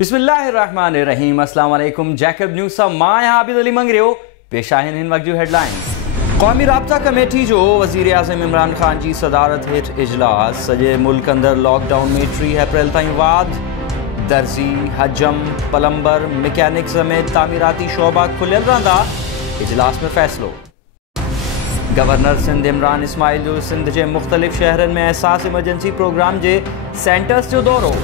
बिस्मिल्लाहिर्रहमानिर्रहीम। अस्सलाम वालेकुम। जैकब न्यूज़ सां मां आबिद अली मंगरियो पेश आहिनि हिन वक्त जूं हेडलाइंस। क़ौमी राब्ता कमेटी जो वज़ीर आज़म इमरान ख़ान जी सदारत हेठि इजलास। सॼे मुल्क अंदरि लॉकडाउन में 30 अप्रैल ताईं वाद। दर्जी, हजम, प्लम्बर, मैकेनिक समेत तामीराती शोबा खुलियल रहंदा। इजलास में फ़ैसिलो। गवर्नर सिंध इमरान इस्माइल जो सिंध के मुख़्तलिफ़ शहरनि में एहसास इमरजेंसी प्रोग्राम के सेंटर्स जो दौरो।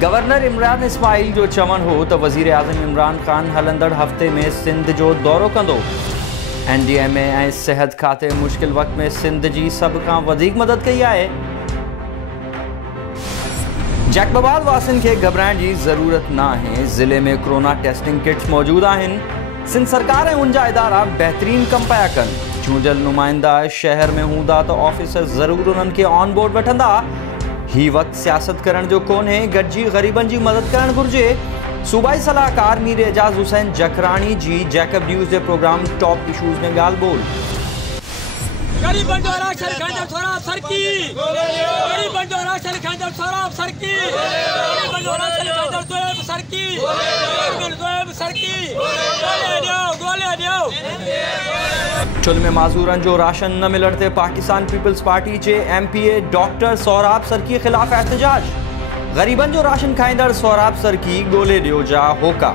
गवर्नर इमरान इस्माइल जो चवण हो तो वज़ीर आज़म इमरान ख़ान हलंदड़ हफ़्ते में सिंध जो दौरो कंदो। NDMA ऐं सेहत खाते मुश्किल वक्त में सिंध की सब खां वधीक मदद कई है। जैकबाबाद वासिन के घबराइण की ज़रूरत ना है। ज़िले में कोरोना टेस्टिंग किट्स मौजूद आहिनि। सिंध सरकार ऐं उनजा इदारा बेहतरीन कम पिया कनि। चूंडियल नुमाइंदा शहर में हूंदा तो ऑफिसर ज़रूर उन्हनि खे ऑन बोर्ड वठंदा। ही वक्त सियासत करण जो कोन्हे, गॾिजी ग़रीबनि जी मदद करण घुर्जे। सूबाई सलाहकार मीर एजाज हुसैन जखरानी जी जैकब न्यूज़ के प्रोग्राम टॉप इशूज़ में ॻाल्हि ॿोल। चुल में माजूरन जो राशन न मिलण ते पाकिस्तान पीपल्स पार्टी के MPA डॉक्टर सोहराब सरकी खिलाफ एहतजाज। गरीबन जो राशन खाईंदड़ सोहराब सरकी गोले दियो जा होका।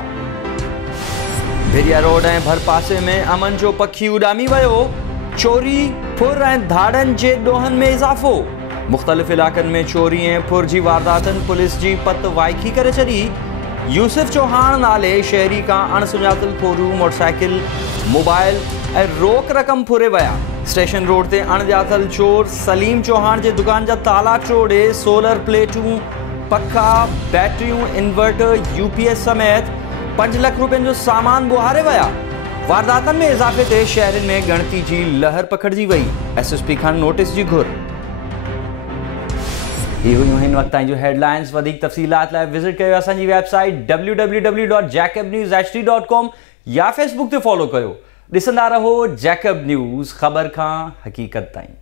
भिरिया रोड ऐं भरपासे में अमन जो पखी उडामी वियो। चोरी, फुर ऐं धाड़न जे ॾोहनि में इज़ाफ़ो। मुख़्तलिफ़ इलाक़नि में चोरी ऐं फुर जी वारदातनि पुलिस जी पत वाइकी करे छॾी। यूसुफ चौहान नाले शहरी का अणसुञातल फोरू मोटरसाइकिल, मोबाइल ऐं रोक रक़म फुरे विया। स्टेशन रोड ते अणॼातल चोर सलीम चौहान जे दुकान जा ताला टोड़े सोलर प्लेटूं, पखा, बैटरियूं, इन्वर्टर, UPS समेत 5 लाख रुपयनि जो सामान बुहारे विया। वारदातनि में इज़ाफ़े ते शहरनि में गणती जी लहर पखिड़िजी वई। SSP खां नोटिस जी घुर। ही हुयूं हिन वक्त ताईं जो हेडलाइंस। वधीक तफ़सीलात लाइ विज़िट कयो असांजी वेबसाइट www.jacobnewshd.com या फेसबुक ते फॉलो कयो। ॾिसंदा रहो जैकब न्यूज़, ख़बर खां हक़ीक़त ताईं।